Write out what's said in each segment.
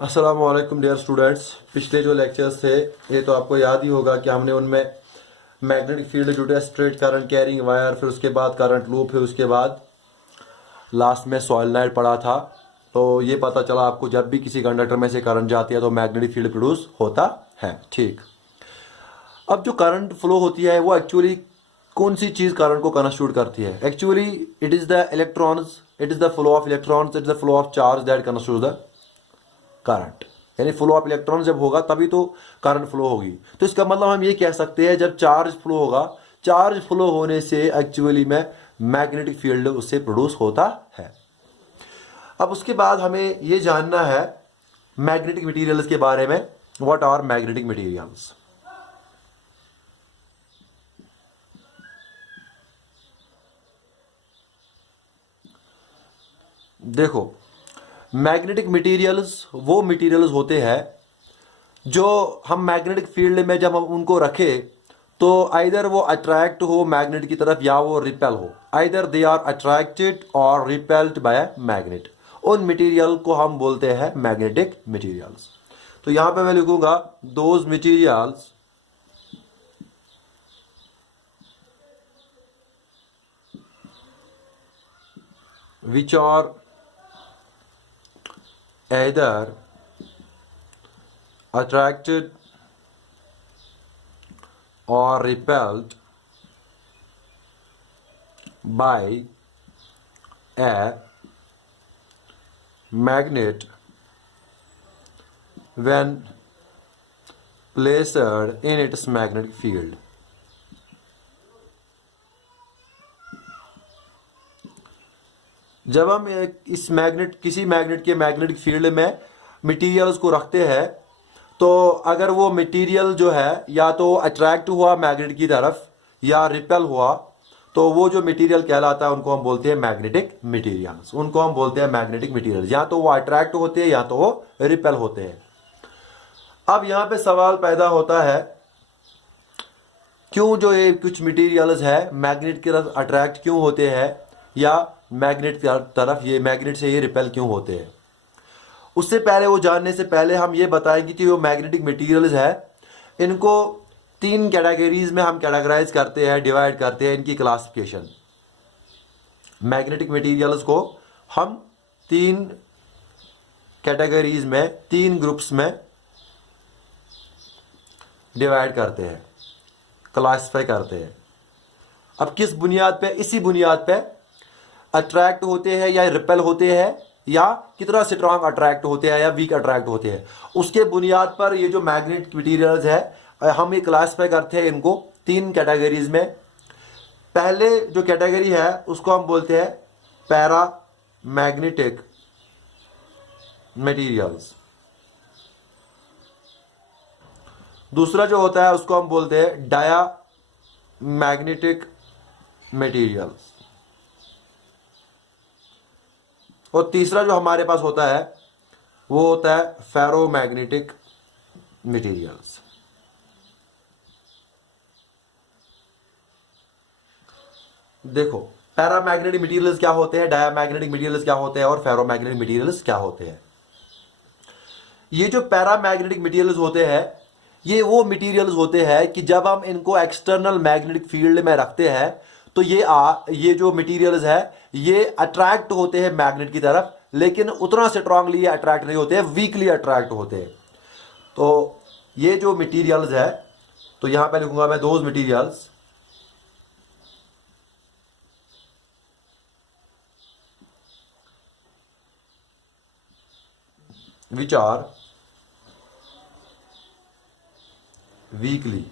अस्सलाम वालेकुम dear students. पिछले जो लेक्चर्स थे ये तो आपको याद ही होगा कि हमने उनमें मैग्नेटिक फील्ड जो है, स्ट्रेट करंट कैरिंग वायर, फिर उसके बाद करंट लूप, फिर उसके बाद लास्ट में सॉलिनॉइड पढ़ा था। तो ये पता चला आपको जब भी किसी कंडक्टर में से करंट जाती है तो मैग्नेटिक फील्ड प्रोड्यूस होता है। ठीक, अब जो करंट फ्लो होती है वो एक्चुअली कौन सी चीज़ करंट को कंस्टिट्यूट करती है? Actually it is the electrons, it is the flow of electrons, it is the flow of charge that constitute the current. यानी फ्लो ऑफ इलेक्ट्रॉन जब होगा तभी तो करंट फ्लो होगी। तो इसका मतलब हम ये कह सकते हैं जब चार्ज फ्लो होगा, चार्ज फ्लो होने से एक्चुअली में मैग्नेटिक फील्ड उससे प्रोड्यूस होता है। अब उसके बाद हमें ये जानना है मैग्नेटिक मटेरियल्स के बारे में। What are magnetic materials? देखो, मैग्नेटिक मटेरियल्स वो मटेरियल्स होते हैं जो हम मैग्नेटिक फील्ड में जब हम उनको रखें तो आइदर वो अट्रैक्ट हो मैग्नेट की तरफ या वो रिपेल हो। आइदर दे आर अट्रैक्टेड और रिपेल्ड बाय मैग्नेट। उन मटेरियल को हम बोलते हैं मैग्नेटिक मटेरियल्स। तो यहां पे मैं लिखूंगा those materials which are either attracted or repelled by a magnet when placed in its magnetic field. जब हम इस मैग्नेट किसी मैग्नेट के मैग्नेटिक फील्ड में मटेरियल्स को रखते हैं तो अगर वो मटेरियल जो है या तो अट्रैक्ट हुआ मैग्नेट की तरफ या रिपेल हुआ तो वो जो मटेरियल कहलाता है उनको हम बोलते हैं मैग्नेटिक मटेरियल्स। उनको हम बोलते हैं मैग्नेटिक मटेरियल्स। या तो वो अट्रैक्ट होते हैं या तो वो रिपेल होते हैं। अब यहां पे सवाल पैदा होता है क्यों जो ये कुछ मटेरियल्स है मैग्नेट की तरफ अट्रैक्ट क्यों होते हैं या मैग्नेट की तरफ ये मैग्नेट से ये रिपेल क्यों होते हैं। उससे पहले वो जानने से पहले हम ये बताएंगे कि जो मैग्नेटिक मटेरियल्स है इनको तीन कैटेगरीज में हम कैटेगराइज करते हैं, डिवाइड करते हैं इनकी क्लासिफिकेशन। मैग्नेटिक मटेरियल्स को हम तीन कैटेगरीज में, तीन ग्रुप्स में डिवाइड करते हैं, क्लासिफाई करते हैं। अब किस बुनियाद पे? इसी बुनियाद पे अट्रैक्ट होते हैं या रिपेल होते हैं या कितना स्ट्रांग अट्रैक्ट होते हैं या वीक अट्रैक्ट होते हैं, उसके बुनियाद पर ये जो मैग्नेटिक मटेरियल्स है हम ये क्लासिफाई करते हैं इनको तीन कैटेगरीज में। पहले जो कैटेगरी है उसको हम बोलते हैं पैरा मैग्नेटिक मटेरियल्स। दूसरा जो होता है उसको हम बोलते हैं डाया मैग्नेटिक मटेरियल्स। और तीसरा जो हमारे पास होता है वो होता है फेरोमैग्नेटिक मटेरियल्स। देखो, पैरामैग्नेटिक मटेरियल्स क्या होते हैं, डायामैग्नेटिक मटेरियल्स क्या होते हैं और फेरोमैग्नेटिक मटेरियल्स क्या होते हैं। ये जो पैरामैग्नेटिक मटेरियल्स होते हैं ये वो मटेरियल्स होते हैं कि जब हम इनको एक्सटर्नल मैग्नेटिक फील्ड में रखते हैं तो ये जो मटेरियल्स है ये अट्रैक्ट होते हैं मैग्नेट की तरफ, लेकिन उतना स्ट्रांगली अट्रैक्ट नहीं होते हैं, वीकली अट्रैक्ट होते हैं। तो ये जो मटेरियल्स है, तो यहां पे लिखूंगा मैं those materials which are weakly,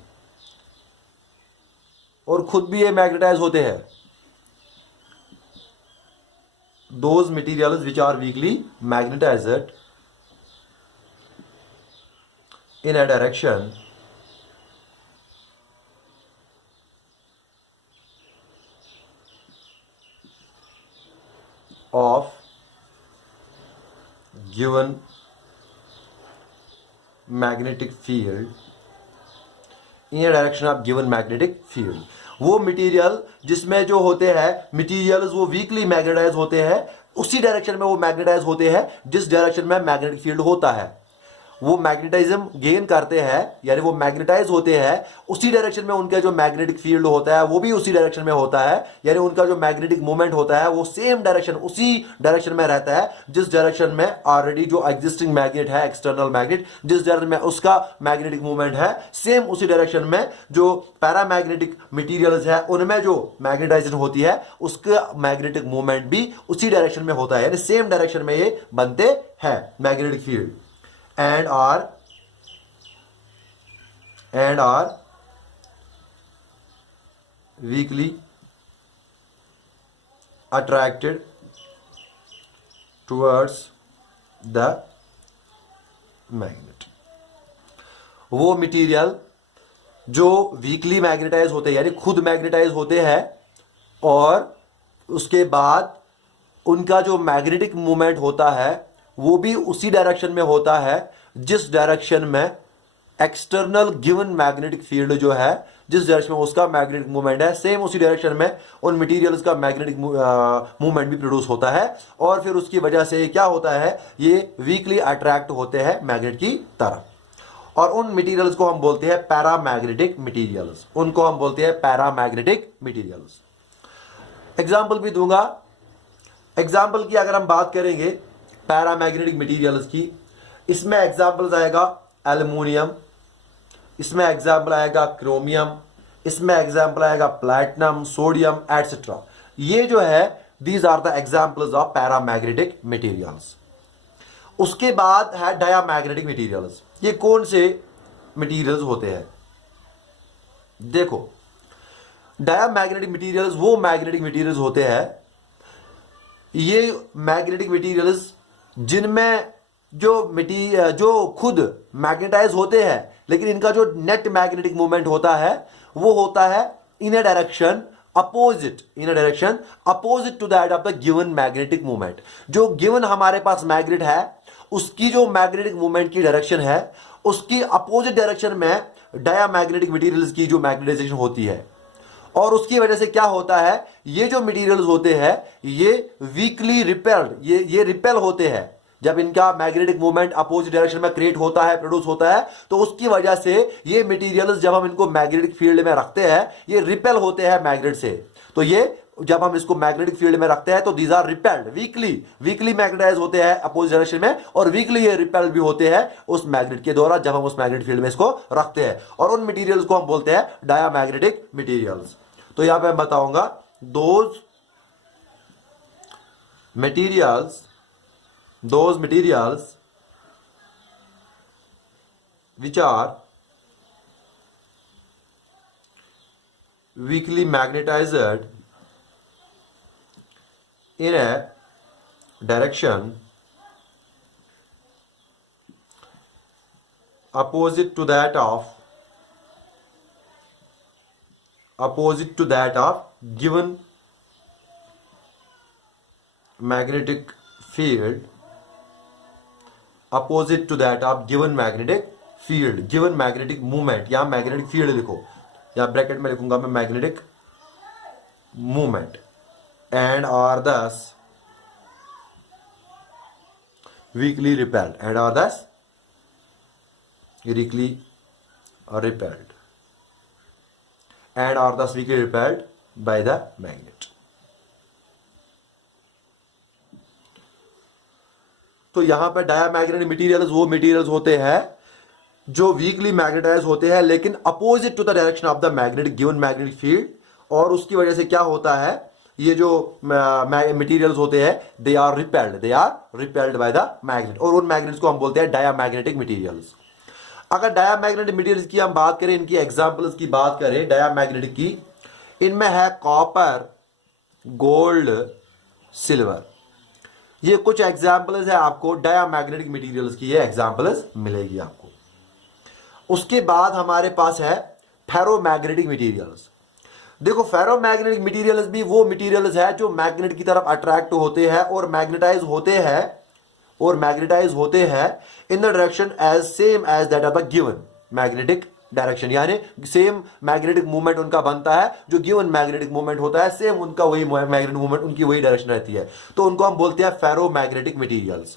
और खुद भी ये मैग्नेटाइज होते हैं। Those materials which are weakly magnetised in a direction of given magnetic field in a direction of given magnetic field। वो मटेरियल जिसमें जो होते हैं मटेरियल्स वो वीकली मैग्नेटाइज होते हैं उसी डायरेक्शन में वो मैग्नेटाइज होते हैं जिस डायरेक्शन में मैग्नेटिक फील्ड होता है। वो मैग्नेटिज्म गेन करते हैं, यानी वो मैग्नेटाइज होते हैं उसी डायरेक्शन में, उनका जो मैग्नेटिक फील्ड होता है वो भी उसी डायरेक्शन में होता है, यानी उनका जो मैग्नेटिक मूवमेंट होता है वो सेम डायरेक्शन, उसी डायरेक्शन में रहता है जिस डायरेक्शन में ऑलरेडी जो एग्जिस्टिंग मैग्नेट है, एक्सटर्नल मैग्नेट, जिस डायरेक्शन में उसका मैग्नेटिक मूवमेंट है, सेम उसी डायरेक्शन में जो पैरामैग्नेटिक मटीरियल्स है उनमें जो मैग्नेटाइजेशन होती है उसका मैग्नेटिक मूवमेंट भी उसी डायरेक्शन में होता है, यानी सेम डायरेक्शन में ये बनते हैं magnetic field. and are weakly attracted towards the magnet। वो मटेरियल जो वीकली मैग्नेटाइज होते हैं, यानी खुद मैग्नेटाइज होते हैं, और उसके बाद उनका जो मैग्नेटिक मूवमेंट होता है वो भी उसी डायरेक्शन में होता है जिस डायरेक्शन में एक्सटर्नल गिवन मैग्नेटिक फील्ड जो है, जिस डायरेक्शन में उसका मैग्नेटिक मूवमेंट है, सेम उसी डायरेक्शन में उन मटेरियल्स का मैग्नेटिक मूवमेंट भी प्रोड्यूस होता है, और फिर उसकी वजह से क्या होता है, ये वीकली अट्रैक्ट होते हैं मैग्नेट की तरफ। और उन मटेरियल्स को हम बोलते हैं पैरामैग्नेटिक मटेरियल्स, उनको हम बोलते हैं पैरामैग्नेटिक मटेरियल्स। एग्जाम्पल भी दूंगा। एग्जाम्पल की अगर हम बात करेंगे पैरामैग्नेटिक मटेरियल्स की, इसमें एग्जाम्पल्स आएगा एल्युमिनियम, इसमें एग्जाम्पल आएगा क्रोमियम, इसमें एग्जाम्पल आएगा प्लैटिनम, सोडियम एटसेट्रा। ये जो है these are the examples of paramagnetic materials. उसके बाद है डायामैग्नेटिक मटेरियल्स। ये कौन से मटेरियल्स होते हैं? देखो, डायामैग्नेटिक मटेरियल्स वो मैग्नेटिक मटेरियल्स होते हैं, ये मैग्नेटिक मटेरियल्स जिनमें जो खुद मैग्नेटाइज होते हैं, लेकिन इनका जो नेट मैग्नेटिक मूवमेंट होता है वो होता है in a direction opposite to that of the given magnetic movement. जो गिवन हमारे पास मैग्नेट है उसकी जो मैग्नेटिक मूवमेंट की डायरेक्शन है उसकी अपोजिट डायरेक्शन में डायामैग्नेटिक मटेरियल्स की जो मैग्नेटाइजेशन होती है, और उसकी वजह से क्या होता है, ये जो मटेरियल्स होते हैं ये वीकली रिपेल्ड, ये रिपेल होते हैं। जब इनका मैग्नेटिक मूवमेंट अपोजिट डायरेक्शन में क्रिएट होता है, प्रोड्यूस होता है, तो उसकी वजह से ये मटेरियल्स जब हम इनको मैग्नेटिक फील्ड में रखते हैं ये रिपेल होते हैं मैग्नेट से। तो ये जब हम इसको मैग्नेटिक फील्ड में रखते हैं तो these are repelled, weakly magnetise होते हैं अपोजिट डायरेक्शन में, और वीकली ये रिपेल्ड भी होते हैं उस मैग्नेट के द्वारा जब हम उस मैग्नेटिक फील्ड में इसको रखते हैं, और उन मटेरियल्स को हम बोलते हैं डायामैग्नेटिक मटेरियल्स। तो यहां पे मैं बताऊंगा those materials which are weakly magnetized in a direction opposite to that of given magnetic field, opposite to that of given magnetic field, given magnetic movement। यहां मैग्नेटिक फील्ड लिखो, यहां ब्रैकेट में लिखूंगा मैं मैग्नेटिक मूवमेंट, एंड आर दस weakly repelled, and are thus weakly repelled, and are thus weakly repelled by the magnet। तो यहां पर डायामैग्नेटिक मटेरियल्स वो मटेरियल्स होते हैं जो वीकली मैग्नेटाइज होते हैं लेकिन opposite to the direction of the magnetic given magnetic field, और उसकी वजह से क्या होता है, ये जो मटेरियल्स होते हैं they are repelled by the magnet, और उन मैग्नेट्स को हम बोलते हैं डायामैग्नेटिक मटेरियल्स। अगर डायामैग्नेटिक मटेरियल्स की हम बात करें, इनकी एग्जांपल्स की बात करें डायामैग्नेटिक की, इनमें है कॉपर, गोल्ड, सिल्वर। ये कुछ एग्जांपल्स है आपको डायामैग्नेटिक मटेरियल्स की, ये एग्जांपल्स मिलेगी आपको। उसके बाद हमारे पास है फेरोमैग्नेटिक मटेरियल्स। देखो, फेरोमैग्नेटिक मटेरियल्स भी वो मटेरियल्स है जो मैग्नेट की तरफ अट्रैक्ट होते हैं और मैग्नेटाइज होते हैं in the direction as same as that of the given magnetic direction, यानी सेम मैग्नेटिक मूवमेंट उनका बनता है, जो गिवन मैग्नेटिक मूवमेंट होता है सेम उनका वही मैग्नेटिक मूवमेंट, उनकी वही डायरेक्शन रहती है। तो उनको हम बोलते हैं फेरोमैग्नेटिक मटेरियल्स।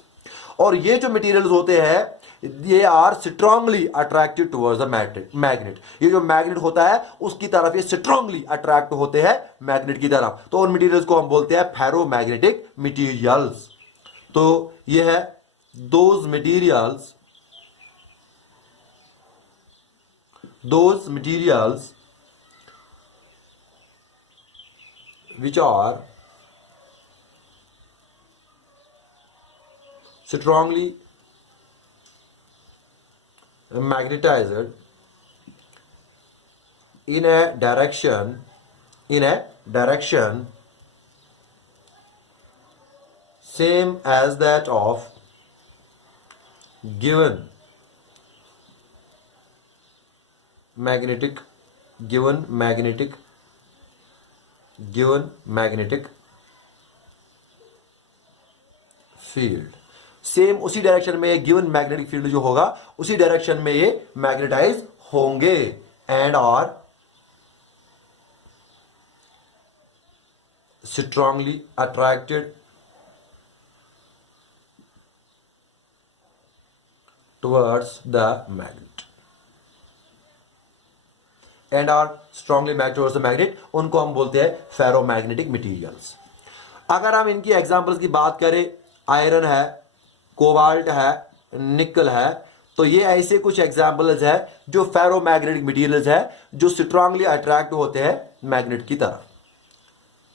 और ये जो मटेरियल्स होते हैं ये are strongly attracted towards the magnet. ये जो मैग्नेट होता है उसकी तरफ ये स्ट्रांगली अट्रैक्ट होते हैं मैग्नेट की तरफ, तो उन मटेरियल्स को हम बोलते हैं फेरोमैग्नेटिक मटेरियल्स। तो ये है those materials which are strongly magnetized in a direction same as that of given magnetic field. Same उसी डायरेक्शन में ये गिवन मैग्नेटिक फील्ड जो होगा उसी डायरेक्शन में ये मैग्नेटाइज होंगे and are strongly attracted towards the magnet and are strongly magnet towards the magnet, उनको हम बोलते हैं फेरोमैग्नेटिक मटेरियल्स। अगर हम इनकी एग्जांपल्स की बात करें, आयरन है, कोबाल्ट है, निकल है, तो ये ऐसे कुछ एग्जांपल्स है जो फेरोमैग्नेटिक मटेरियल्स है जो स्ट्रांगली अट्रैक्ट होते हैं मैग्नेट की तरफ।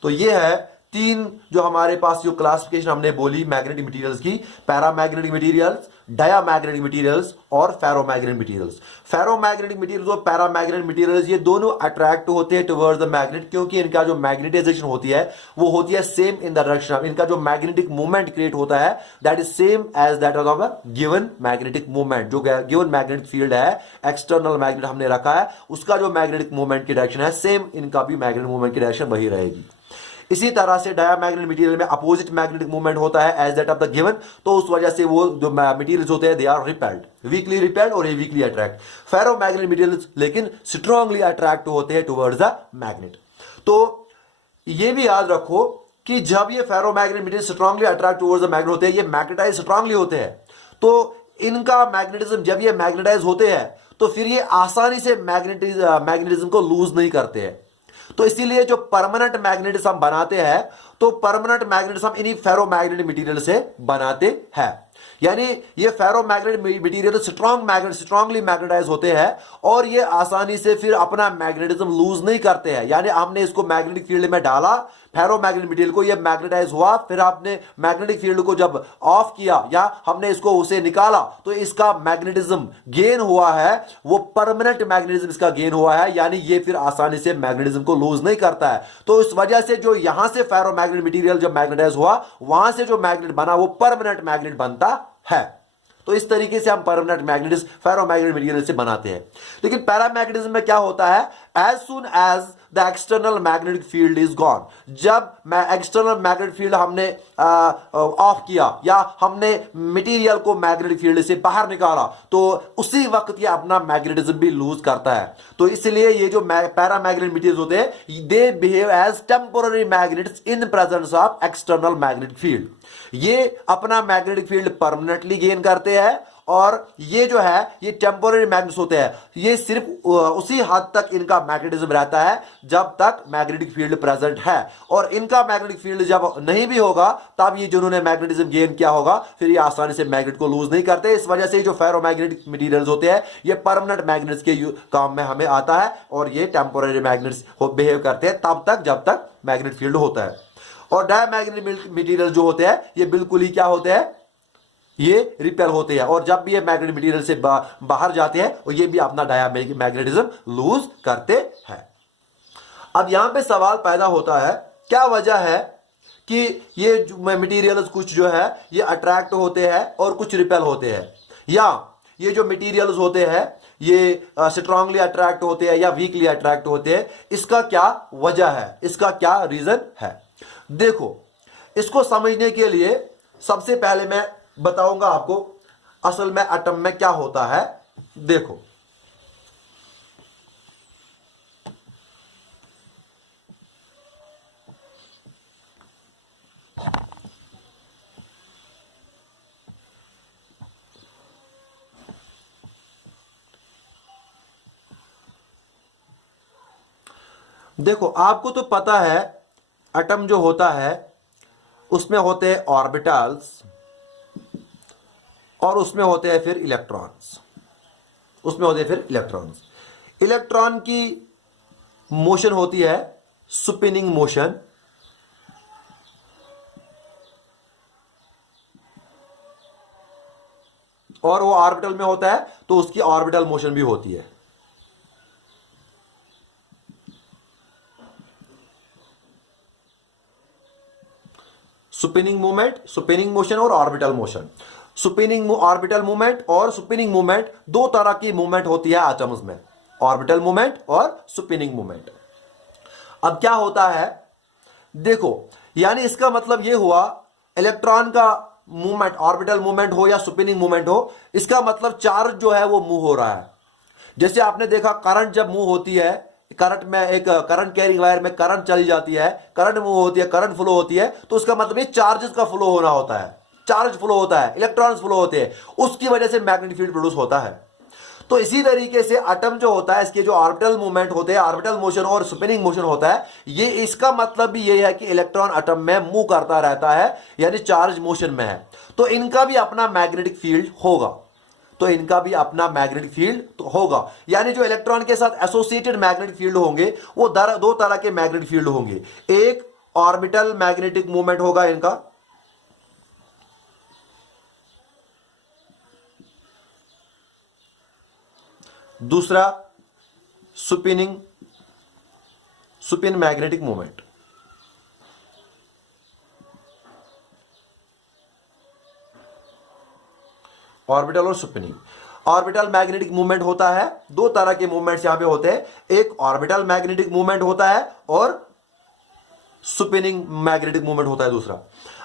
तो ये है तीन जो हमारे पास जो क्लासिफिकेशन हमने बोली मैग्नेटिक मटेरियल्स की, पैरामैग्नेटिक मटेरियल्स, डायामैग्नेटिक मटेरियल्स और फेरोमैग्नेटिक मटेरियल्स। फेरोमैग्नेटिक मटेरियल्स और पैरामैग्नेटिक मटेरियल्स ये दोनों अट्रैक्ट होते हैं टुवर्ड्स द मैग्नेट, क्योंकि इनका जो मैग्नेटाइजेशन होती है वो होती है सेम इन द डायरेक्शन, इनका जो मैग्नेटिक मूवमेंट क्रिएट होता है that is same as that of the given magnetic movement. जो गिवन मैग्नेटिक फील्ड है, एक्सटर्नल मैग्नेट हमने रखा है, उसका जो मैग्नेटिक मूवमेंट की डायरेक्शन है सेम इनका भी मैग्नेटिक मूवमेंट की डायरेक्शन वही रहेगी। इसी तरह से डायामैग्नेटिक मटेरियल में अपोजिट मैग्नेटिक मूवमेंट होता है as that of the given, तो उस वजह से वो जो मटेरियल्स होते हैं they are repelled, weakly repelled और ये वीकली अट्रैक्ट। फेरोमैग्नेटिक मटेरियल्स लेकिन स्ट्रांगली अट्रैक्ट होते हैं टुवर्ड्स द मैग्नेट। तो ये भी याद रखो कि जब ये ferromagnetic material strongly attract towards the magnet होते हैं, ये मैग्नेटाइज स्ट्रांगली होते हैं, तो इनका मैग्नेटिज्म जब ये मैग्नेटाइज होते हैं तो फिर ये आसानी से मैग्नेटिज्म को लूज नहीं करते हैं। तो इसीलिए जो परमानेंट मैग्नेटिज्म हम बनाते हैं तो परमानेंट मैग्नेटिज्म इन्हीं फेरोमैग्नेटिक मटेरियल से बनाते हैं, यानी ये फेरोमैग्नेटिक मटेरियल स्ट्रांगली मैग्नेटाइज होते हैं और ये आसानी से फिर अपना मैग्नेटिज्म लूज नहीं करते हैं। यानी हमने इसको मैग्नेटिक फील्ड में डाला, फेरोमैग्नेटिक मटेरियल को, ये मैग्नेटाइज हुआ, फिर आपने मैग्नेटिक फील्ड को जब ऑफ किया या हमने इसको उसे निकाला तो इसका मैग्नेटिज्म गेन हुआ है, वो परमानेंट मैग्नेटिज्म इसका गेन हुआ है, यानी ये फिर आसानी से मैग्नेटिज्म को लूज नहीं करता है। तो इस वजह से जो यहां से फेरोमैग्नेटिक मटेरियल जब मैग्नेटाइज हुआ वहां से जो मैग्नेट बना वो परमानेंट मैग्नेट बनता है। तो इस तरीके से हम परमानेंट मैग्नेटिज्म फेरोमैग्नेटिक मटेरियल से बनाते हैं। लेकिन पैरामैग्नेटिज्म में क्या होता है, as soon as the external magnetic field is gone, जब एक्सटर्नल मैग्नेटिक फील्ड हमने ऑफ किया या हमने मटेरियल को मैग्नेटिक फील्ड से बाहर निकाला तो उसी वक्त ये अपना मैग्नेटिज्म भी लूज करता है। तो इसलिए ये जो पैरामैग्नेटिक मटेरियल होते हैं they behave as temporary magnets in presence of external magnetic field. ये अपना मैग्नेटिक फील्ड परमानेंटली गेन करते हैं और ये जो है ये टेम्पोररी मैग्नेट्स होते हैं, ये सिर्फ उसी हद तक इनका मैग्नेटिज्म रहता है जब तक मैग्नेटिक फील्ड प्रेजेंट है, और इनका मैग्नेटिक फील्ड जब नहीं भी होगा तब ये जिन्होंने मैग्नेटिज्म गेन किया होगा फिर ये आसानी से मैग्नेट को लूज नहीं करते। इस वजह से जो फेरोमैग्नेटिक मटेरियल्स होते हैं ये परमानेंट मैग्नेट्स के काम में हमें आता है और ये टेम्पोररी मैग्नेट्स बिहेव करते हैं तब तक जब तक मैग्नेट फील्ड होता है। और डायमैग्नेटिक मटेरियल जो होते हैं ये बिल्कुल ही क्या होते हैं, ये रिपेल होते हैं, और जब भी ये मैग्नेटिक मटेरियल से बाहर जाते हैं और ये भी अपना डायमैग्नेटिज्म लूज करते हैं। अब यहां पे सवाल पैदा होता है क्या वजह है कि ये मटेरियल्स कुछ जो है ये अट्रैक्ट होते हैं और कुछ रिपेल होते हैं, या ये जो मटेरियल्स होते हैं ये स्ट्रांगली अट्रैक्ट होते हैं या वीकली अट्रैक्ट होते हैं, इसका क्या वजह है, इसका क्या रीजन है। देखो, इसको समझने के लिए सबसे पहले मैं बताऊंगा आपको असल में एटम में क्या होता है। देखो, देखो आपको तो पता है एटम जो होता है उसमें होते हैं ऑर्बिटल्स और उसमें होते हैं फिर इलेक्ट्रॉन्स, उसमें होते हैं फिर इलेक्ट्रॉन्स। इलेक्ट्रॉन की मोशन होती है स्पिनिंग मोशन, और वो ऑर्बिटल में होता है तो उसकी ऑर्बिटल मोशन भी होती है। स्पिनिंग मूवमेंट, स्पिनिंग मोशन और orbital motion. Spinning orbital movement और स्पिनिंग मूवमेंट, दो तरह की मूवमेंट होती है एटम्स में, ऑर्बिटल मूवमेंट और स्पिनिंग मूवमेंट। अब क्या होता है देखो, यानी इसका मतलब यह हुआ इलेक्ट्रॉन का मूवमेंट, ऑर्बिटल मूवमेंट हो या स्पिनिंग मूवमेंट हो, इसका मतलब चार्ज जो है वो मूव हो रहा है। जैसे आपने देखा करंट जब मूव होती है, करंट में एक करंट कैरिंग वायर में करंट चली जाती है, करंट मूव होती है, करंट फ्लो होती है, तो उसका मतलब ये चार्जेस का फ्लो होना होता है, चार्ज फ्लो होता है, इलेक्ट्रॉन्स फ्लो होते हैं, उसकी वजह से मैग्नेटिक फील्ड प्रोड्यूस होता है। तो इसी तरीके से एटम जो होता है इसके जो ऑर्बिटल मूवमेंट होते हैं, ऑर्बिटल मोशन और स्पिनिंग मोशन होता है, ये इसका मतलब भी ये है कि इलेक्ट्रॉन एटम में मूव करता रहता है, यानी चार्ज मोशन में है, तो इनका भी अपना मैग्नेटिक फील्ड होगा, तो इनका भी अपना मैग्नेटिक फील्ड तो होगा। यानी जो इलेक्ट्रॉन के साथ एसोसिएटेड मैग्नेटिक फील्ड होंगे वो दो तरह के मैग्नेटिक फील्ड होंगे, एक ऑर्बिटल मैग्नेटिक मूवमेंट होगा इनका, दूसरा सुपिन मैग्नेटिक मूवमेंट। ऑर्बिटल और सुपिनिंग। ऑर्बिटल मैग्नेटिक मूवमेंट होता है, दो तरह के मूवमेंट्स यहां पे होते हैं, एक ऑर्बिटल मैग्नेटिक मूवमेंट होता है और सुपिनिंग मैग्नेटिक मूवमेंट होता है दूसरा।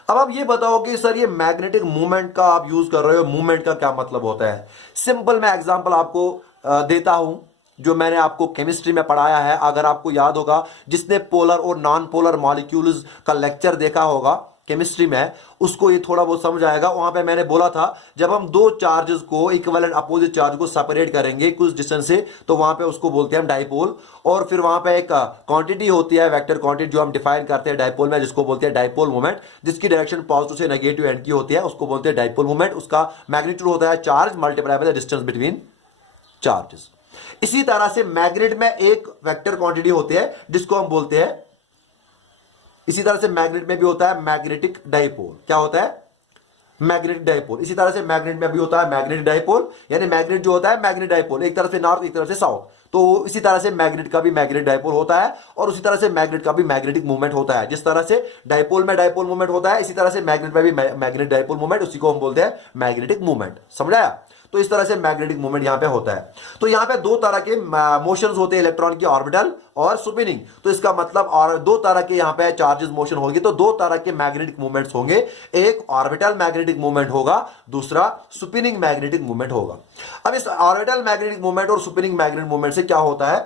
अब आप ये बताओ कि सर ये मैग्नेटिक मूवमेंट का आप यूज कर रहे हो, मूवमेंट का क्या मतलब होता है? सिंपल मैं एग्जांपल आपको देता हूं जो मैंने आपको केमिस्ट्री में पढ़ाया है। अगर आपको याद होगा, जिसने पोलर और नॉन पोलर मॉलिक्यूल्स का लेक्चर देखा होगा केमिस्ट्री में, उसको ये थोड़ा बहुत समझ आएगा। वहां पे मैंने बोला था जब हम दो चार्जेस को, इक्विवेलेंट अपोजिट चार्ज को सेपरेट करेंगे कुछ डिस्टेंस से, तो वहां पे उसको बोलते हैं हम डाइपोल। और फिर वहां पे एक क्वांटिटी होती है, वेक्टर क्वांटिटी, जो हम डिफाइन करते हैं डाइपोल में, जिसको बोलते हैं डाइपोल मोमेंट, जिसकी डायरेक्शन पॉजिटिव से नेगेटिव एंड की होती है, उसको बोलते हैं डाइपोल मोमेंट। उसका मैग्नीट्यूड होता है charge multiply by the distance between charges. इसी तरह से मैग्नेट में एक वेक्टर क्वांटिटी होती है जिसको हम बोलते हैं, इसी तरह से मैग्नेट में भी होता है मैग्नेटिक डाइपोल। क्या होता है? Magnetic dipole. इसी तरह से मैग्नेट में भी होता है मैग्नेटिक डाइपोल, यानी मैग्नेट जो होता है मैग्नेट डाइपोल, एक तरफ से नॉर्थ एक तरफ से साउथ, तो इसी तरह से मैग्नेट का भी मैग्नेटिक डाइपोल होता है, और उसी तरह से मैग्नेट का भी मैग्नेटिक मूवमेंट होता है। जिस तरह से डाइपोल में डाइपोल मूवमेंट होता है, इसी तरह से मैग्नेट में भी मैग्नेटिक डाइपोल मूवमेंट, उसी को हम बोलते हैं मैग्नेटिक मूवमेंट। समझाया? तो इस तरह से मैग्नेटिक मूवमेंट यहां पे होता है। तो यहां पे दो तरह के मोशंस होते हैं इलेक्ट्रॉन की, ऑर्बिटल और स्पिनिंग। तो इसका मतलब और दो तरह के यहां पे चार्जेस मोशन होंगे, तो दो तरह के मैग्नेटिक मूवमेंट्स होंगे, एक ऑर्बिटल मैग्नेटिक मूवमेंट होगा, दूसरा स्पिनिंग मैग्नेटिक मूवमेंट होगा। अब इस ऑर्बिटल मैग्नेटिक मूवमेंट और स्पिनिंग मैग्नेटिक मूवमेंट से क्या होता है,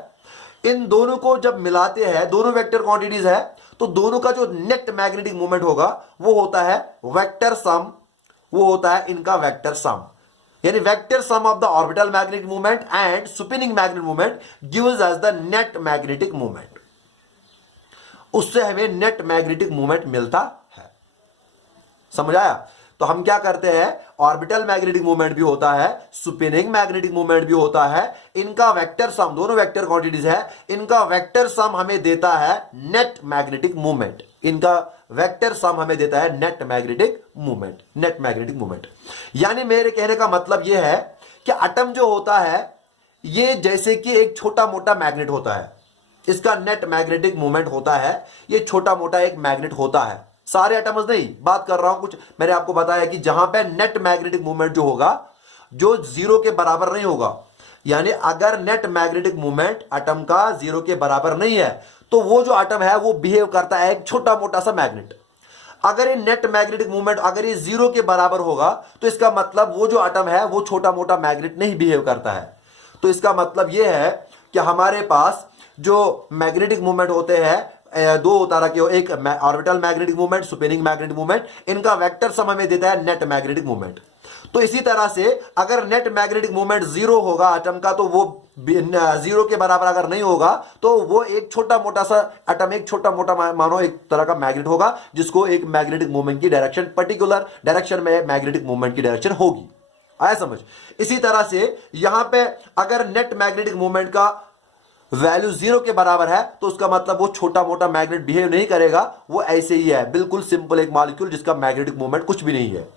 इन दोनों को जब मिलाते हैं, दोनों वेक्टर क्वांटिटीज है, तो दोनों का जो नेट मैग्नेटिक मूवमेंट होगा वो होता है वेक्टर सम, वो होता है इनका वेक्टर सम, यानी vector sum of the orbital magnetic movement and spinning magnetic movement gives us the net magnetic movement. उससे हमें नेट मैग्नेटिक मूवमेंट मिलता है। समझ आया? तो हम क्या करते हैं, ऑर्बिटल मैग्नेटिक मूवमेंट भी होता है, स्पिनिंग मैग्नेटिक मूवमेंट भी होता है, इनका वेक्टर सम, दोनों वेक्टर क्वांटिटीज है, इनका वेक्टर सम हमें देता है नेट मैग्नेटिक मूवमेंट, इनका वेक्टर सम हमें देता है net magnetic movement, net magnetic movement. यानी मेरे कहने का मतलब यह है कि एटम जो होता है ये जैसे कि एक छोटा मोटा मैग्नेट होता है, इसका नेट मैग्नेटिक मूवमेंट होता है, ये छोटा मोटा एक मैग्नेट होता है। सारे एटम्स नहीं बात कर रहा हूं, कुछ मैंने आपको बताया कि जहां पे नेट मैग्नेटिक मूवमेंट जो होगा जो जीरो के बराबर नहीं होगा, यानी अगर नेट मैग्नेटिक मूवमेंट एटम का जीरो के बराबर नहीं है तो वो जो एटम है वो बिहेव करता है एक छोटा मोटा सा मैग्नेट। अगर ये नेट मैग्नेटिक मूवमेंट अगर ये जीरो के बराबर होगा तो इसका मतलब वो जो एटम है वो छोटा मोटा मैग्नेट नहीं बिहेव करता है। तो इसका मतलब ये है कि हमारे पास जो मैग्नेटिक मूवमेंट होते हैं दो तरह के, एक orbital magnetic movement, spinning magnetic movement, इनका वेक्टर सम हमें देता है नेट मैग्नेटिक मूवमेंट। तो इसी तरह से अगर नेट मैग्नेटिक मोमेंट जीरो होगा एटम का, तो वो जीरो के बराबर अगर नहीं होगा तो वो एक छोटा मोटा सा एटम, एक छोटा मोटा मानो एक तरह का मैग्नेट होगा, जिसको एक मैग्नेटिक मोमेंट की डायरेक्शन, पर्टिकुलर डायरेक्शन में मैग्नेटिक मोमेंट की डायरेक्शन होगी। आया समझ। इसी तरह से यहां पे अगर नेट मैग्नेटिक मोमेंट का वैल्यू जीरो के बराबर है तो उसका मतलब वो छोटा मोटा मैग्नेट बिहेव नहीं करेगा, वो ऐसे ही है, बिल्कुल सिंपल एक मॉलिक्यूल जिसका मैग्नेटिक मोमेंट कुछ भी नहीं है।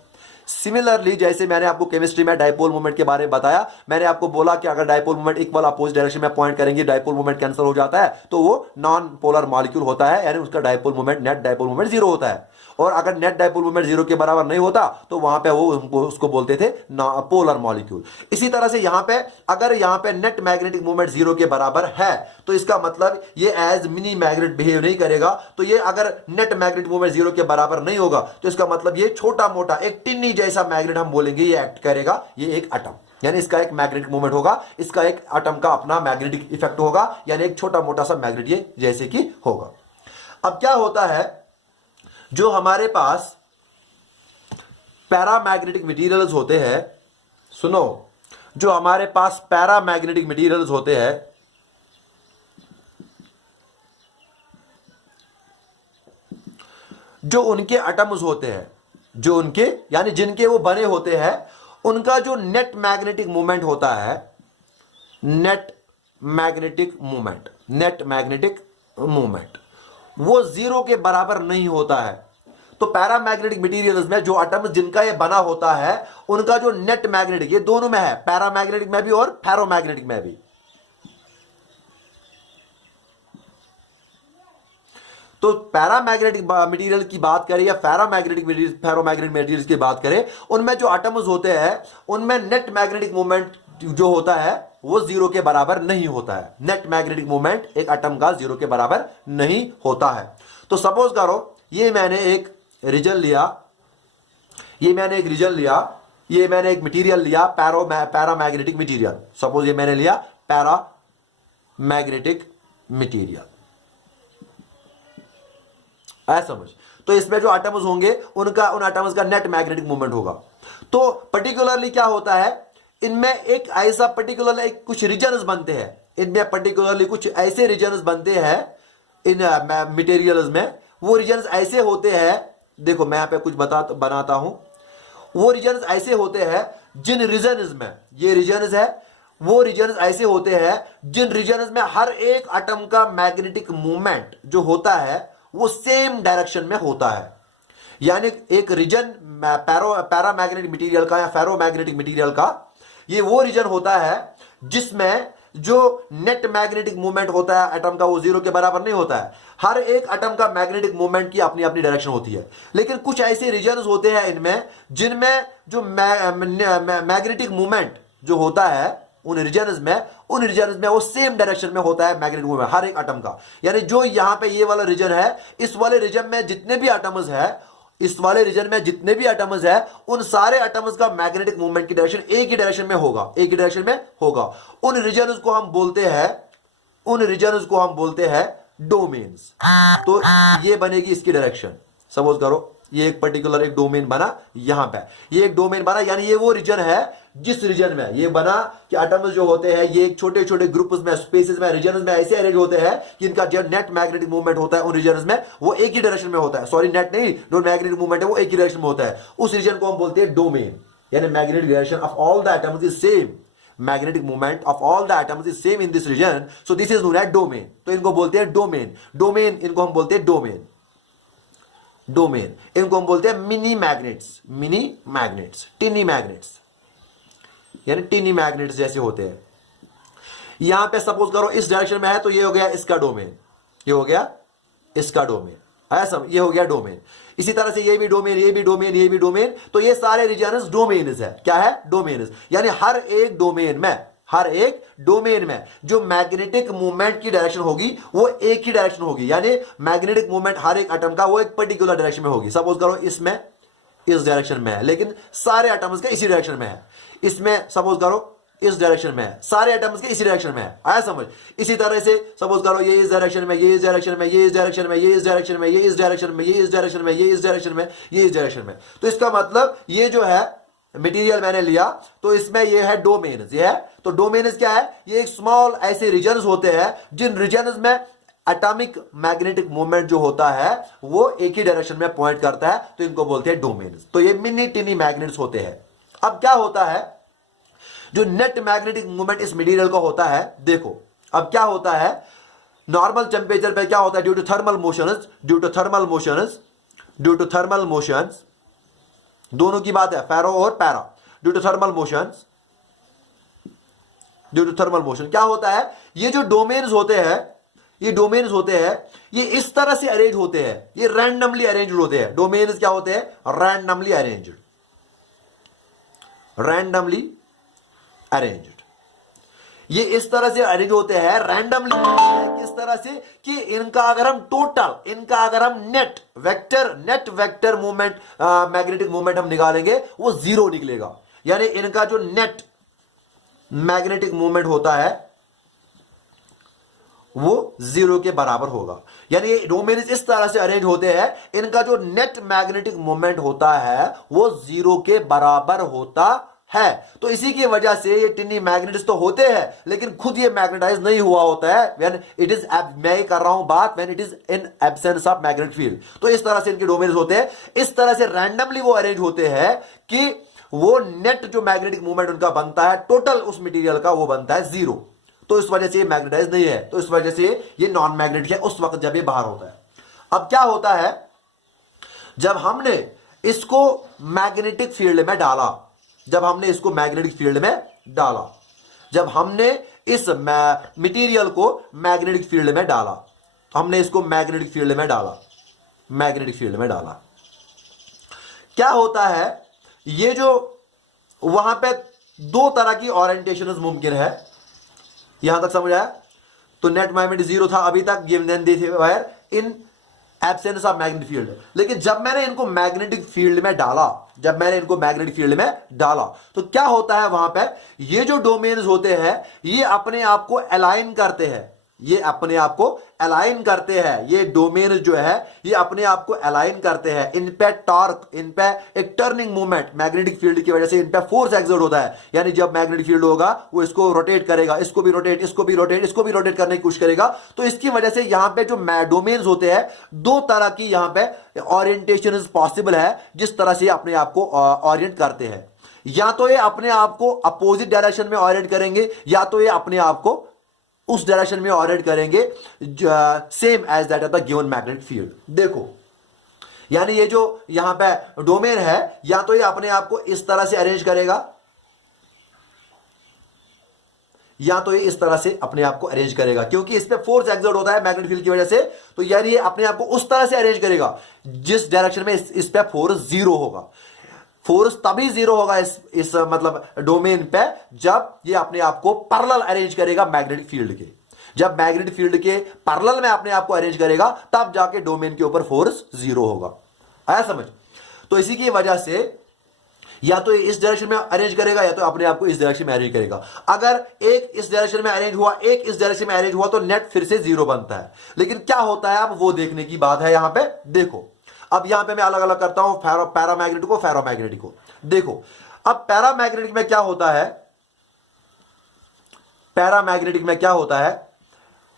सिमिलरली जैसे मैंने आपको केमिस्ट्री में डाइपोल मोमेंट के बारे में बताया, मैंने आपको बोला कि अगर dipole moment equal opposite direction में पॉइंट करेंगे, डाइपोल मोमेंट कैंसिल हो जाता है, तो वो नॉन पोलर मॉलिक्यूल होता है, यानी उसका dipole moment, net dipole moment zero होता है। और अगर नेट डाइपोल मोमेंट जीरो के बराबर नहीं होता तो वहां पे वो उसको बोलते थे पोलर मॉलिक्यूल। इसी तरह से यहां पे अगर यहां पे नेट मैग्नेटिक मोमेंट जीरो के बराबर है तो इसका मतलब ये एज मिनी मैग्नेट बिहेव नहीं करेगा। तो ये अगर नेट मैग्नेटिक मोमेंट जीरो के बराबर नहीं होगा तो इसका मतलब ये छोटा मोटा एक टिन्नी जैसा मैग्नेट हम बोलेंगे, ये एक्ट करेगा, ये एक एटम, यानी इसका एक मैग्नेटिक मोमेंट होगा, इसका एक एटम का अपना मैग्नेटिक इफेक्ट होगा, यानी एक छोटा मोटा सा मैग्नेट ये जैसे कि होगा। अब क्या होता है, जो हमारे पास पैरामैग्नेटिक मटेरियल्स होते हैं, सुनो, जो हमारे पास पैरामैग्नेटिक मटेरियल्स होते हैं, जो उनके एटम्स होते हैं, जो उनके यानी जिनके वो बने होते हैं, उनका जो नेट मैग्नेटिक मोमेंट होता है, नेट मैग्नेटिक मोमेंट वो जीरो के बराबर नहीं होता है। तो पैरामैग्नेटिक मटेरियल्स में जो एटम्स जिनका ये बना होता है, उनका जो नेट मैग्नेटिक, ये दोनों में है, पैरामैग्नेटिक में भी और फेरोमैग्नेटिक में भी। तो पैरामैग्नेटिक मटेरियल की बात करें या फेरोमैग्नेटिक मटेरियल्स की बात करें, उनमें जो एटम्स होते हैं उनमें नेट मैग्नेटिक मोमेंट जो होता है वो जीरो के बराबर नहीं होता है। नेट मैग्नेटिक मोमेंट एक एटम का जीरो के बराबर नहीं होता है। तो सपोज करो ये मैंने एक रीजन लिया, ये मैंने एक मटेरियल लिया, पैरामैग्नेटिक मटेरियल। सपोज ये मैंने लिया पैरामैग्नेटिक मटेरियल, ऐसा समझ। तो इसमें जो एटम्स होंगे उन एटम्स का नेट मैग्नेटिक मोमेंट होगा। तो पर्टिकुलरली क्या होता है, इनमें एक ऐसा पर्टिकुलर कुछ रीजन्स बनते हैं, इनमें पर्टिकुलरली कुछ ऐसे रीजन्स बनते हैं इन मटेरियल्स में। वो रीजन्स ऐसे होते हैं, देखो मैं यहां पे कुछ बनाता हूं, वो रीजन्स ऐसे होते हैं जिन रीजन्स में, ये रीजन्स है, वो रीजन्स ऐसे होते हैं जिन रीजन्स में हर एक एटम का मैग्नेटिक मूवमेंट जो होता है वो सेम डायरेक्शन में होता है। यानी एक रीजन पैरामैग्नेटिक मटेरियल का या फेरोमैग्नेटिक मटेरियल का ये वो रीजन होता है जिसमें जो नेट मैग्नेटिक मूवमेंट होता है एटम का वो जीरो के बराबर नहीं होता है। हर एक एटम का मैग्नेटिक मूवमेंट की अपनी अपनी डायरेक्शन होती है। लेकिन कुछ ऐसे रीजन्स होते हैं इनमें जिनमें जो मैग्नेटिक मूवमेंट जो होता है उन रीजन्स में वो सेम डायरेक्शन में होता है मैग्नेटिक मूवमेंट हर एक एटम का। यानी जो यहां पे ये वाला रीजन है, इस वाले रीजन में जितने भी एटम्स है, इस वाले रीजन में जितने भी एटम्स है, उन सारे एटम्स का मैग्नेटिक मूवमेंट की डायरेक्शन एक ही डायरेक्शन में होगा, उन रीजन्स को हम बोलते हैं डोमेन्स। तो ये बनेगी इसकी डायरेक्शन। सपोज करो ये एक पर्टिकुलर एक डोमेन बना, यहां पे ये एक डोमेन बना, यानी ये वो रीजन है जिस रीजन में ये बना कि एटम्स जो होते हैं ये छोटे छोटे ग्रुप्स में, स्पेसेस में, रीजन्स में ऐसे अरेंज होते हैं कि इनका जो नेट मैग्नेटिक मूवमेंट होता है उन रीजन्स में वो एक ही डायरेक्शन में होता है। सॉरी, नेट नहीं, जो मैग्नेटिक मूवमेंट है वो एक ही डायरेक्शन में होता है। उस रीजन को हम बोलते हैं डोमेन। यानी magnetic direction of all the atoms is same, magnetic movement of all the atoms is same in this region, so this is known as domain. तो इनको बोलते हैं डोमेन। इनको हम बोलते हैं डोमेन। इनको हम बोलते हैं मिनी मैग्नेट्स, टिनी मैग्नेट्स, यानी टिनी मैग्नेट्स जैसे होते हैं। यहां पे सपोज करो इस डायरेक्शन में है तो ये हो गया इसका डोमेन, ये हो गया ऐसा, ये हो गया डोमेन। इसी तरह से ये भी डोमेन, तो ये सारे रीजन्स डोमेन्स है। क्या है? डोमेन्स। यानी हर एक डोमेन में जो मैग्नेटिक मूवमेंट की डायरेक्शन होगी वो एक ही डायरेक्शन होगी। यानी मैग्नेटिक मूवमेंट हर एक एटम का वो एक पर्टिकुलर डायरेक्शन में होगी। सपोज करो इसमें इस डायरेक्शन में है, लेकिन सारे एटम्स के इसी डायरेक्शन में है। इसमें सपोज करो इस डायरेक्शन में है, सारे एटम्स के इसी डायरेक्शन में है। आया समझ? इसी तरह से सपोज करो ये इस डायरेक्शन में, ये इस डायरेक्शन में, ये इस डायरेक्शन में, ये इस डायरेक्शन में, ये इस डायरेक्शन में, ये इस डायरेक्शन में, ये इस डायरेक्शन में, ये इस डायरेक्शन में, ये इस डायरेक्शन में। तो इसका मतलब ये जो है मटेरियल मैंने लिया तो इसमें ये है डोमेन्स, ये है तो डोमेन्स क्या है, ये एक स्मॉल ऐसे रीजन्स होते हैं जिन रीजन्स में एटॉमिक मैग्नेटिक मूवमेंट जो होता है वो एक ही डायरेक्शन में पॉइंट करता है, तो इनको बोलते हैं डोमेन्स। तो ये मिनी टिनी मैग्नेट्स होते हैं। अब क्या होता है, जो नेट मैग्नेटिक मूवमेंट इस मटेरियल का होता है, देखो अब क्या होता है, नॉर्मल टेम्परेचर पे क्या होता है, ड्यू टू थर्मल मोशंस, दोनों की बात है, फेरो और para, due to thermal motion क्या होता है, ये जो डोमेन्स होते हैं ये इस तरह से अरेंज होते हैं, ये रैंडमली अरेंज्ड होते हैं। डोमेन्स क्या होते हैं, रैंडमली अरेंज्ड, ये इस तरह से अरेंज होते हैं रैंडमली, किस तरह से कि इनका अगर हम net vector movement magnetic movement हम निकालेंगे वो जीरो निकलेगा, यानी इनका जो नेट मैग्नेटिक मूवमेंट होता है वो जीरो के बराबर होगा। यानी ये डोमेन्स इस तरह से अरेंज होते हैं, इनका जो नेट मैग्नेटिक मूवमेंट होता है वो जीरो के बराबर होता है। तो इसी की वजह से ये टिनी मैग्नेट्स तो होते हैं लेकिन खुद ये मैग्नेटाइज नहीं हुआ होता है, व्हेन इट इज, मैं कर रहा हूं बात when it is in absence of magnetic field. तो इस तरह से इनके डोमेन्स होते हैं, इस तरह से रैंडमली वो अरेंज होते हैं कि वो नेट जो मैग्नेटिक मूवमेंट उनका बनता है टोटल उस मटेरियल का वो बनता है जीरो। तो इस वजह से ये मैग्नेटाइज नहीं है, तो इस वजह से ये नॉन मैग्नेटिक है उस वक्त जब ये बाहर होता है। अब क्या होता है, जब हमने इसको मैग्नेटिक फील्ड में डाला, जब हमने इस मटेरियल को मैग्नेटिक फील्ड में डाला, हमने इसको मैग्नेटिक फील्ड में डाला, क्या होता है, ये जो वहां पे दो तरह की ओरिएंटेशन मुमकिन है। यहां तक समझ आया? तो नेट मूवमेंट जीरो था अभी तक, गिवन दी थी wire in absence of magnetic field. लेकिन जब मैंने इनको मैग्नेटिक फील्ड में डाला, तो क्या होता है वहां पे, ये जो डोमेन्स होते हैं ये अपने आप को अलाइन करते हैं, ये डोमेन जो है ये अपने आप को अलाइन करते हैं। इन पे टॉर्क, इन पे एक टर्निंग मूवमेंट मैग्नेटिक फील्ड की वजह से इन पे फोर्स एक्सर्ट होता है। यानी जब मैग्नेटिक फील्ड होगा वो इसको रोटेट करेगा, इसको भी रोटेट करने की कोशिश करेगा। तो इसकी वजह से यहां पे जो डोमेन्स होते हैं दो तरह की यहां पे ओरिएंटेशन पॉसिबल है, जिस तरह से अपने आप को ओरिएंट करते हैं। या तो ये अपने आप को अपोजिट डायरेक्शन में ओरिएंट करेंगे, या तो ये अपने आप को उस डायरेक्शन में ओरिएंट करेंगे same as that of the given magnetic field. देखो, यानी ये जो यहां पे डोमेन है या तो ये अपने आप को इस तरह से अरेंज करेगा, या तो ये इस तरह से अपने आप को अरेंज करेगा, क्योंकि इस पे फोर्स एक्सर्ट होता है मैग्नेटिक फील्ड की वजह से। तो यानी ये अपने आप को उस तरह से अरेंज करेगा जिस डायरेक्शन में इस पे फोर्स जीरो होगा। फोर्स तभी जीरो होगा इस मतलब डोमेन पे जब ये अपने आप को पैरेलल अरेंज करेगा मैग्नेटिक फील्ड के। जब मैग्नेटिक फील्ड के पैरेलल में अपने आप को अरेंज करेगा तब जाके डोमेन के ऊपर फोर्स जीरो होगा। आया समझ? तो इसी की वजह से या तो इस डायरेक्शन में अरेंज करेगा या तो अपने आप को इस डायरेक्शन में अरेंज करेगा। अगर एक इस डायरेक्शन में अरेंज हुआ, एक इस डायरेक्शन में अरेंज हुआ तो नेट फिर से जीरो बनता है। लेकिन क्या होता है अब वो देखने की बात है। यहां पे देखो, अब यहां पे मैं अलग अलग करता हूं पैरामैग्नेटिक को फेरोमैग्नेटिक को। देखो अब पैरामैग्नेटिक में क्या होता है,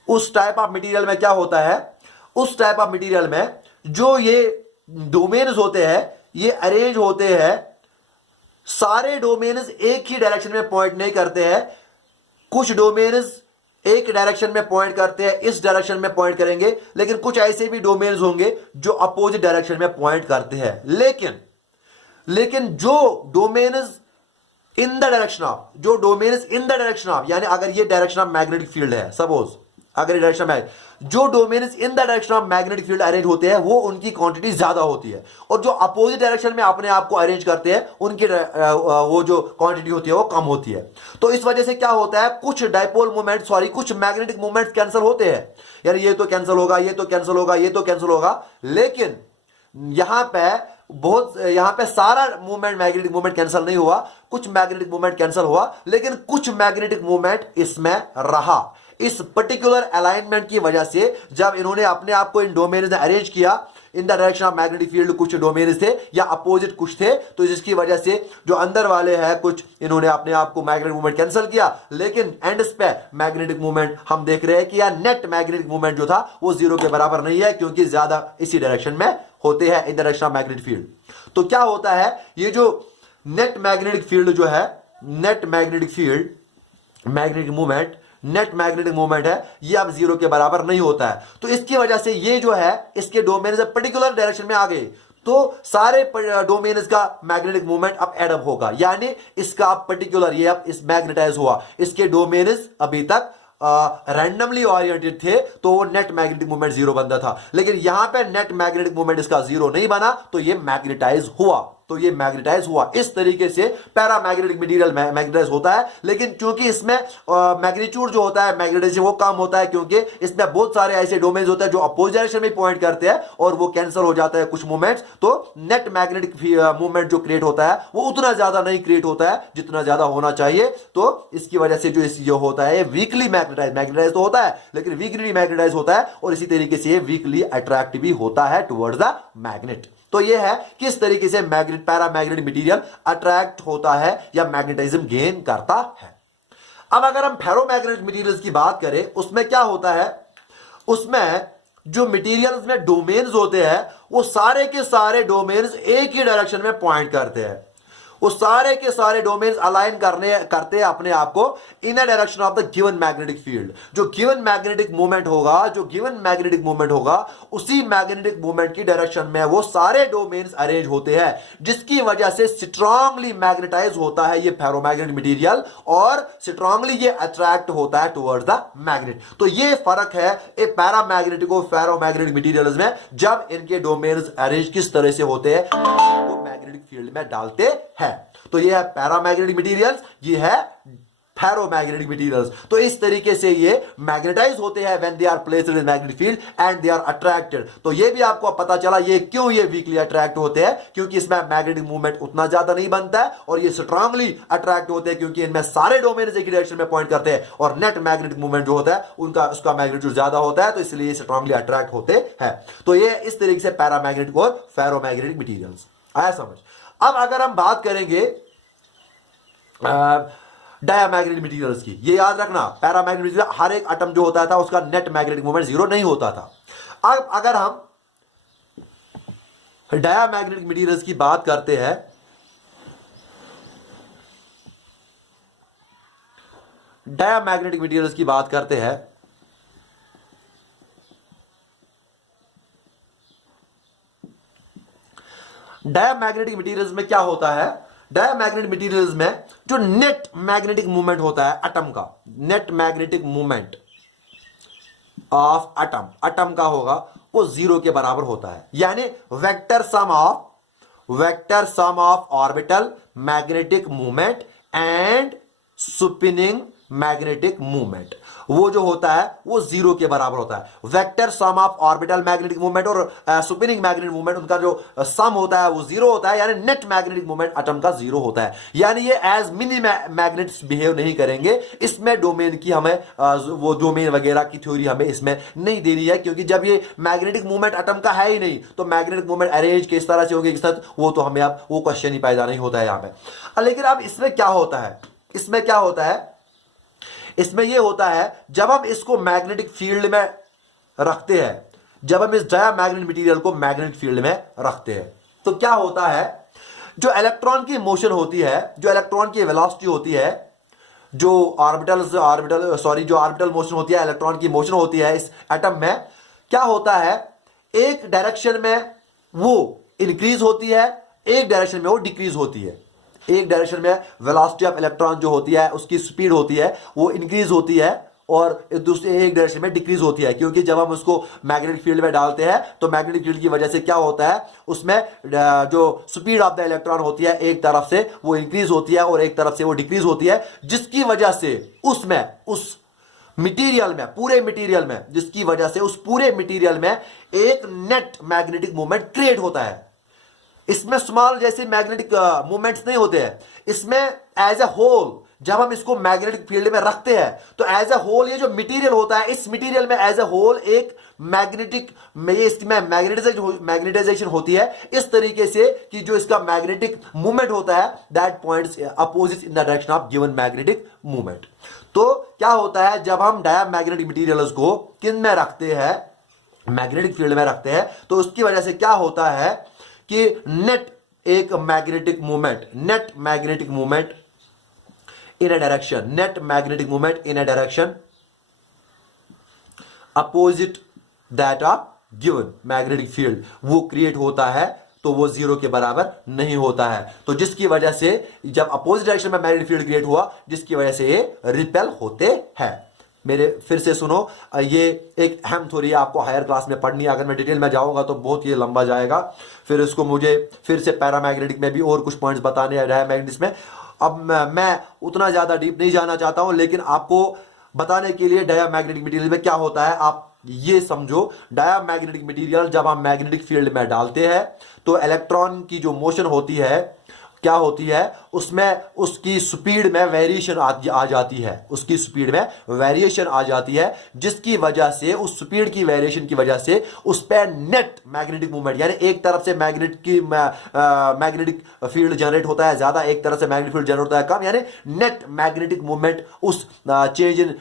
उस टाइप ऑफ मटेरियल में क्या होता है, उस टाइप ऑफ मटेरियल में जो ये डोमेन्स होते हैं ये अरेंज होते हैं, सारे डोमेन्स एक ही डायरेक्शन में पॉइंट नहीं करते हैं। कुछ डोमेन्स एक डायरेक्शन में पॉइंट करते हैं, इस डायरेक्शन में पॉइंट करेंगे, लेकिन कुछ ऐसे भी डोमेन्स होंगे जो अपोजिट डायरेक्शन में पॉइंट करते हैं। लेकिन जो domains in the direction of, यानी अगर ये डायरेक्शन ऑफ मैग्नेटिक फील्ड है, सपोज अगर ये डायरेक्शन में जो domains in the direction of magnetic field arrange होते हैं वो उनकी क्वांटिटी ज्यादा होती है, और जो अपोजिट डायरेक्शन में अपने आप को अरेंज करते हैं उनकी वो जो क्वांटिटी होती है वो कम होती है। तो इस वजह से क्या होता है, कुछ मैग्नेटिक मूवमेंट कैंसिल होते हैं, यानी ये तो कैंसिल होगा, ये तो कैंसिल होगा, लेकिन यहां पे सारा मूवमेंट मैग्नेटिक मूवमेंट कैंसिल नहीं हुआ, कुछ मैग्नेटिक मूवमेंट कैंसिल हुआ, लेकिन कुछ मैग्नेटिक मूवमेंट इसमें रहा। इस पर्टिकुलर अलाइनमेंट की वजह से जब इन्होंने अपने आप को इन डोमेन्स में अरेंज किया, इन the direction of magnetic field कुछ डोमेन्स थे या अपोजिट कुछ थे, तो जिसकी वजह से जो अंदर वाले हैं कुछ इन्होंने अपने आप को मैग्नेटिक मूवमेंट कैंसिल किया, लेकिन एंड्स पे मैग्नेटिक मूवमेंट हम देख रहे हैं कि यह नेट मैग्नेटिक मूवमेंट जो था वो जीरो के बराबर नहीं है, क्योंकि ज्यादा इसी डायरेक्शन में होते हैं इन डायरेक्शन ऑफ मैग्नेटिक फील्ड। तो क्या होता है, ये जो नेट मैग्नेटिक फील्ड जो है, net magnetic field, magnetic movement, net magnetic movement है, ये अब जीरो के बराबर नहीं होता है। तो इसकी वजह से ये जो है इसके डोमेन से पर्टिकुलर डायरेक्शन में आ गए, तो सारे डोमेन का मैग्नेटिक मूवमेंट अब एड अप होगा, यानी इसका अब पर्टिकुलर, ये अब इस मैग्नेटाइज हुआ, इसके डोमेन अभी तक रैंडमली ओरिएंटेड थे, तो वो नेट मैग्नेटिक मूवमेंट जीरो बनता था, लेकिन यहां पे नेट मैग्नेटिक मूवमेंट इसका जीरो नहीं बना, तो ये मैग्नेटाइज हुआ, तो ये मैग्नेटाइज हुआ। इस तरीके से पैरामैग्नेटिक मटेरियल मैग्नेटाइज होता है, लेकिन क्योंकि इसमें मैग्नीट्यूड जो होता है मैग्नेटाइजेशन वो कम होता है, क्योंकि इसमें बहुत सारे ऐसे डोमेन्स होते हैं जो अपोजिट डायरेक्शन में पॉइंट करते हैं और वो कैंसिल हो जाता है कुछ मूवमेंट्स, तो नेट मैग्नेटिक मूवमेंट जो क्रिएट होता है वो उतना ज्यादा नहीं क्रिएट होता है जितना ज्यादा होना चाहिए। तो इसकी वजह से जो होता है वीकली मैग्नेटाइज तो होता है, लेकिन वीकली मैग्नेटाइज होता है, और इसी तरीके से वीकली अट्रैक्ट भी होता है टुवर्ड्स द मैग्नेट। तो यह है किस तरीके से पैरामैग्नेटिक मटेरियल अट्रैक्ट होता है या मैग्नेटिज्म गेन करता है। अब अगर हम फेरोमैग्नेटिक मटेरियल्स की बात करें, उसमें क्या होता है, उसमें जो मटेरियल्स में डोमेन्स होते हैं वो सारे के सारे डोमेन्स एक ही डायरेक्शन में पॉइंट करते हैं, वो सारे के सारे डोमेन्स अलाइन करते हैं अपने आप को in a direction of the given magnetic field. जो गिवन मैग्नेटिक मूवमेंट होगा, उसी मैग्नेटिक मूवमेंट की डायरेक्शन में वो सारे डोमेन्स अरेंज होते हैं, जिसकी वजह से स्ट्रांगली मैग्नेटाइज होता है ये फेरोमैग्नेटिक मटेरियल, और स्ट्रांगली ये अट्रैक्ट होता है टुवर्ड्स द मैग्नेट। तो ये फर्क है एक पैरामैग्नेटिक और फेरोमैग्नेटिक मटेरियल्स में, जब इनके डोमेन्स अरेंज किस तरह से होते हैं वो मैग्नेटिक फील्ड में डालते हैं। तो ये है पैरामैग्नेटिक मटेरियल्स, ये है फेरोमैग्नेटिक मटेरियल्स। तो इस तरीके से ये मैग्नेटाइज होते हैं when they are placed in magnetic field and they are attracted. तो ये भी आपको पता चला ये क्यों ये वीकली अट्रैक्ट होते हैं, क्योंकि इसमें मैग्नेटिक मूवमेंट उतना ज्यादा नहीं बनता है, और ये स्ट्रांगली अट्रैक्ट होते हैं क्योंकि इनमें सारे डोमेन एक ही डायरेक्शन में पॉइंट करते हैं, और नेट मैग्नेटिक मूवमेंट जो होता है उसका मैग्नीट्यूड ज्यादा होता है, तो इसलिए स्ट्रांगली अट्रैक्ट होते हैं। तो ये इस तरीके से पैरामैग्नेटिक और फेरोमैग्नेटिक मटेरियल्स आया समझ। अब अगर हम बात करेंगे डायमैग्नेटिक मटेरियल्स की, ये याद रखना पैरामैग्नेटिक मटेरियल हर एक एटम जो होता था उसका नेट मैग्नेटिक मूवमेंट जीरो नहीं होता था। अब अगर हम डायमैग्नेटिक मटेरियल्स की बात करते हैं, डायमैग्नेटिक मटेरियल्स की बात करते हैं, डायमैग्नेटिक मटेरियल्स में क्या होता है, डायमैग्नेटिक मटेरियल्स में जो नेट मैग्नेटिक मूवमेंट होता है एटम का, net magnetic movement of atom का होगा वो जीरो के बराबर होता है, यानी vector sum of orbital magnetic movement and spinning magnetic movement, वो जो होता है वो जीरो के बराबर होता है। Vector sum of orbital magnetic movement और स्पिनिंग मैग्नेटिक मूवमेंट, उनका जो सम होता है वो जीरो होता है, यानी नेट मैग्नेटिक मूवमेंट एटम का जीरो होता है। यानी ये एज मिनी मैग्नेट्स बिहेव नहीं करेंगे, इसमें डोमेन की हमें वो डोमेन वगैरह की थ्योरी हमें इसमें नहीं देनी है, क्योंकि जब ये मैग्नेटिक मूवमेंट एटम का है ही नहीं तो मैग्नेटिक मूवमेंट अरेंज किस तरह से होगी, वो तो हमें अब वो क्वेश्चन ही पैदा नहीं होता है यहां पे। लेकिन अब इसमें क्या होता है, इसमें यह होता है जब हम इसको मैग्नेटिक फील्ड में रखते हैं, जब हम इस डायमैग्नेटिक मटेरियल को मैग्नेटिक फील्ड में रखते हैं, तो क्या होता है, जो इलेक्ट्रॉन की मोशन होती है, जो इलेक्ट्रॉन की वेलोसिटी होती है, जो ऑर्बिटल मोशन होती है, इलेक्ट्रॉन की मोशन होती है इस एटम में, क्या होता है, एक डायरेक्शन में वो इंक्रीज होती है, एक डायरेक्शन में वो डिक्रीज होती है। एक डायरेक्शन में वेलोसिटी ऑफ इलेक्ट्रॉन जो होती है उसकी स्पीड होती है वो इंक्रीज होती है, और दूसरे एक डायरेक्शन में डिक्रीज होती है, क्योंकि जब हम उसको मैग्नेटिक फील्ड में डालते हैं तो मैग्नेटिक फील्ड की वजह से क्या होता है, उसमें जो स्पीड ऑफ द इलेक्ट्रॉन होती है एक तरफ से वो इंक्रीज होती है और एक तरफ से वो डिक्रीज होती है, जिसकी वजह से उसमें उस मटेरियल में, पूरे मटेरियल में, जिसकी वजह से उस पूरे मटेरियल में एक नेट मैग्नेटिक मूवमेंट क्रिएट होता है। इसमें स्मॉल जैसे मैग्नेटिक मूवमेंट्स नहीं होते हैं, इसमें एज ए होल जब हम इसको मैग्नेटिक फील्ड में रखते हैं तो एज अ होल ये जो मटेरियल होता है, इस मटेरियल में एज अ होल एक मैग्नेटिक में इसमें मैग्नेटाइजेशन होती है इस तरीके से कि जो इसका मैग्नेटिक मूवमेंट होता है that points opposite in the direction of given magnetic movement. तो क्या होता है जब हम डायमैग्नेटिक मटेरियल्स को किन में रखते हैं, मैग्नेटिक फील्ड में रखते हैं, तो उसकी वजह से क्या होता है कि net magnetic movement in a direction opposite that of given magnetic field वो क्रिएट होता है, तो वो जीरो के बराबर नहीं होता है। तो जिसकी वजह से जब अपोजिट डायरेक्शन में मैग्नेटिक फील्ड क्रिएट हुआ, जिसकी वजह से ये रिपेल होते हैं। मेरे फिर से सुनो, ये एक अहम थ्योरी आपको हायर क्लास में पढ़नी है। अगर मैं डिटेल में जाऊंगा तो बहुत ये लंबा जाएगा, फिर इसको मुझे फिर से पैरामैग्नेटिक में भी और कुछ पॉइंट्स बताने हैं डायमैग्नेटिक्स में। अब मैं उतना ज्यादा डीप नहीं जाना चाहता हूं, लेकिन आपको बताने के लिए डायमैग्नेटिक मटेरियल में क्या होता है आप ये समझो। डायमैग्नेटिक मटेरियल जब हम मैग्नेटिक फील्ड में डालते हैं तो इलेक्ट्रॉन की जो मोशन होती है क्या होती है, उसमें उसकी स्पीड में वेरिएशन आ जाती है, उसकी स्पीड में वेरिएशन आ जाती है, जिसकी वजह से उस स्पीड की वेरिएशन की वजह से उस पर नेट मैग्नेटिक मूवमेंट, यानी एक तरफ से मैग्नेटिक फील्ड जनरेट होता है ज्यादा, एक तरफ से मैग्नेटिक फील्ड जनरेट होता है कम, यानी नेट मैग्नेटिक मूवमेंट उस change in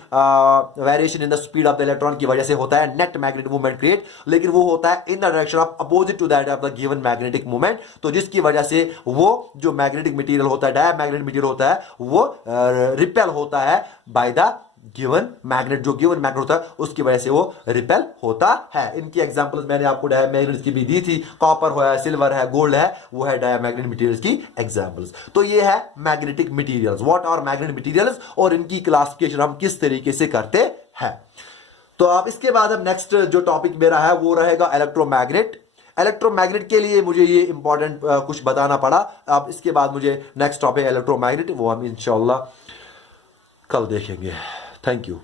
variation in the speed of the electron की वजह से होता है नेट मैग्नेटिक मूवमेंट क्रिएट, लेकिन वो होता है in the direction of opposite to that of the given magnetic movement. तो जिसकी वजह से वो जो मैग्नेटिक मटेरियल होता है, डायमैग्नेटिक मटेरियल होता है, वो रिपेल होता है बाय द गिवन मैग्नेट, जो गिवन मैग्नेट होता है उसकी वजह से वो रिपेल होता है। इनकी एग्जांपल्स मैंने आपको डायमैग्नेट्स की भी दी थी, कॉपर है, सिल्वर है, गोल्ड है, वो है डायमैग्नेटिक मटेरियल्स की एग्जांपल्स। तो ये है magnetic materials, what are magnetic materials, और इनकी क्लासिफिकेशन हम किस तरीके से करते हैं। तो आप इसके बाद अब नेक्स्ट जो टॉपिक मेरा है वो रहेगा इलेक्ट्रोमैग्नेट। इलेक्ट्रोमैग्नेट के लिए मुझे ये इंपॉर्टेंट कुछ बताना पड़ा। अब इसके बाद मुझे नेक्स्ट टॉपिक इलेक्ट्रोमैग्नेट, वो हम इंशाल्लाह कल देखेंगे। Thank you.